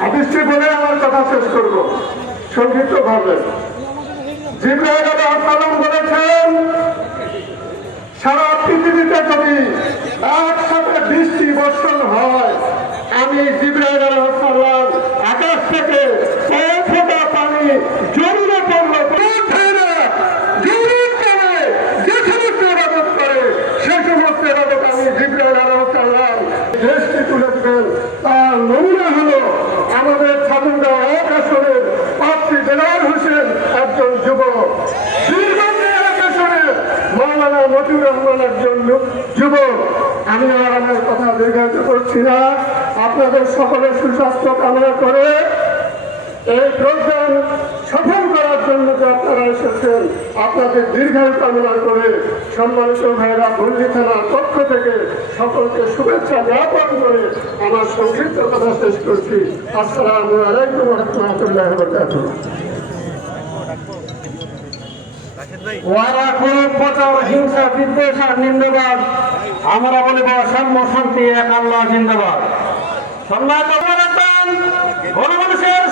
হাদিসটি বলে আমার কথা শেষ করব। সংক্ষিপ্ত ভাবে। জিব্রাহিম বলেছেন, সারা পৃথিবীতে যদি একসাথে বৃষ্টি বর্ষণ হয়, আমি জিব্রাহিম আকাশ থেকে আমি আর আমার কথা দীর্ঘায়িত করছি না। আপনাদের সকলের সুস্বাস্থ্য কামনা করে এই প্রোগ্রাম সফল করার জন্য যে আপনারা এসেছেন, আপনাদের দীর্ঘায়ু কামনা করে সম্মানিত ভাইরা ভল্লি থানার পক্ষ থেকে সকলকে শুভেচ্ছা জ্ঞাপন করে আমার সংক্ষিপ্ত কথা শেষ করছি। আসসালামু আলাইকুম রহমতুল্লাহ ওয়ারা কোন প্রচার, হিংসা, বিদ্বেষ আর নিন্দবাদ। আমরা বলিব, সাম্য শান্তি, এক আল্লাহ, জিন্দাবাদ। সম্মানিত গণমানুষের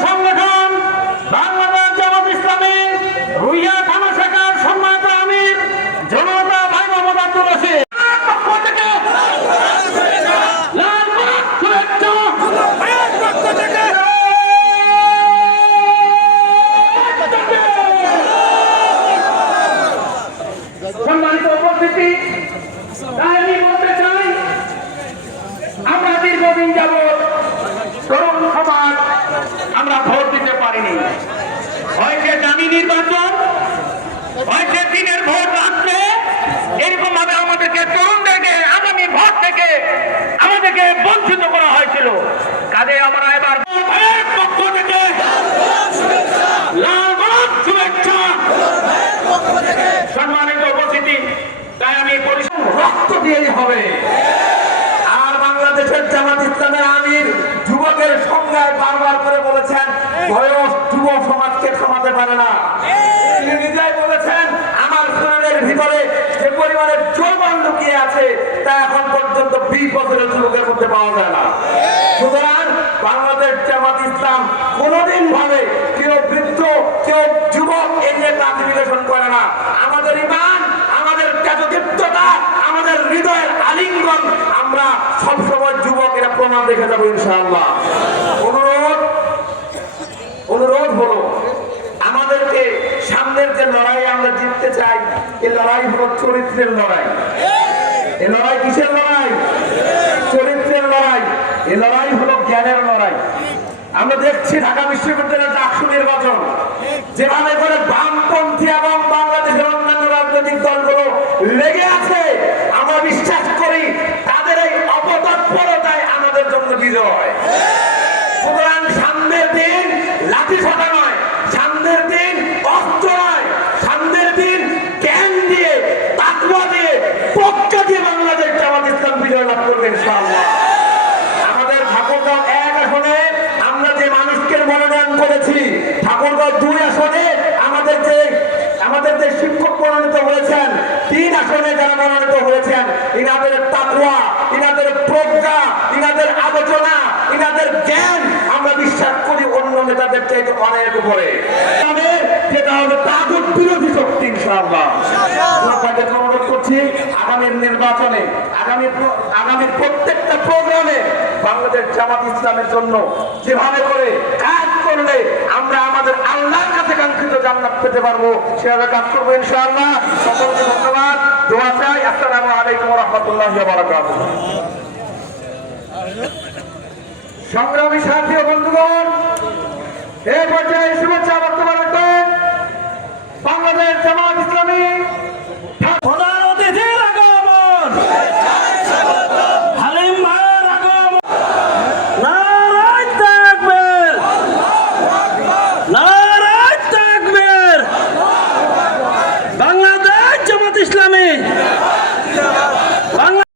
নির্বাচন। হয়েছে দিনের ভোট রাখতে এরকম ভাবে আমাদেরকে তরুণদেরকে আগামী ভোট থেকে আমাদেরকে বঞ্চিত করা হয়েছিল। কাজে আমরা এবার সম্মানিত উপস্থিতি, তাই আমি রক্ত দিয়েই হবে। আর বাংলাদেশের জামাত ইসলামের আমির যুবকের সংজ্ঞায় বারবার করে বলেছেন থামাতে পারে না। তিনি নিজেই বলেছেন, আমার শরীরের ভিতরে যে পরিমাণে যৌবন লুকিয়ে আছে, তা এখন পর্যন্ত বিশ বছরের যুবকের মধ্যে পাওয়া যায় না। সুতরাং বাংলাদেশ জামাত ইসলাম কোনোদিন ভাবে কেউ বৃদ্ধ, কেউ যুবক এ নিয়ে ক্লাসিফিকেশন করে না। আমাদের ইমান, আমাদের ত্যাগদীপ্ততা আমাদের হৃদয়ের আলিঙ্গন, আমরা সবসময় যুবকেরা প্রমাণ রেখে যাব ইনশাআল্লাহ অনুরোধ অনুরোধ হলো আমাদেরকে সামনের যে লড়াই আমরা জিততে চাই এই লড়াই হলো চরিত্রের লড়াই। এই লড়াই কিসের লড়াই? চরিত্রের লড়াই। এই লড়াই হলো জ্ঞানের লড়াই। আমরা দেখছি ঢাকা বিশ্ববিদ্যালয়ের ডাকসু নির্বাচন। যেভাবে করে বামপন্থী এবং বাংলাদেশের অন্যান্য রাজনৈতিক দলগুলো লেগে আছে, আমরা বিশ্বাস করি তাদের এই অপতৎপরতায় আমাদের জন্য বিজয়। সুতরাং সামনের দিন লাঠি ফাটা নয় সামনের দিন অস্ত্র নয় সামনের দিন জ্ঞান দিয়ে তাকুয়া দিয়ে পক্কা দিয়ে বাংলাদেশ জামাত ইসলাম বিজয় লাভ করবে ইনশাআল্লাহ আমাদের ঠাকুরগাঁও এক আসনে আমরা যে মানুষকে মনোনয়ন করেছি ঠাকুরগাঁও দুই আসনে আমাদের যে আমাদের যে শিক্ষক মনোনীত হয়েছেন তিন আসনে যারা মনোনীত হয়েছেন, ইনাদের তাকুয়া ইনাদের প্রজ্ঞা, ইনাদের আলোচনা, ইনাদের জ্ঞান, আমরা বিশ্বাস করি অন্য নেতাদের চাইতে অনেক উপরে। যেটা করছি, আগামী নির্বাচনে, আগামী আগামী প্রত্যেকটা প্রোগ্রামে বাংলাদেশ জামাত ইসলামের জন্য যেভাবে করে কাজ করলে আমরা আমাদের আল্লাহর কাছে কাঙ্ক্ষিত জান্নাত পেতে পারব। সেভাবে কাজ করব ইনশাআল্লাহ। সকলকে ধন্যবাদ। দোয়া চাই। আসসালামু আলাইকুম রহমতুল্লাহ বারাকাতুহ সংগ্রামী সাথী বন্ধুগণ এই পর্যায়ে শুভেচ্ছা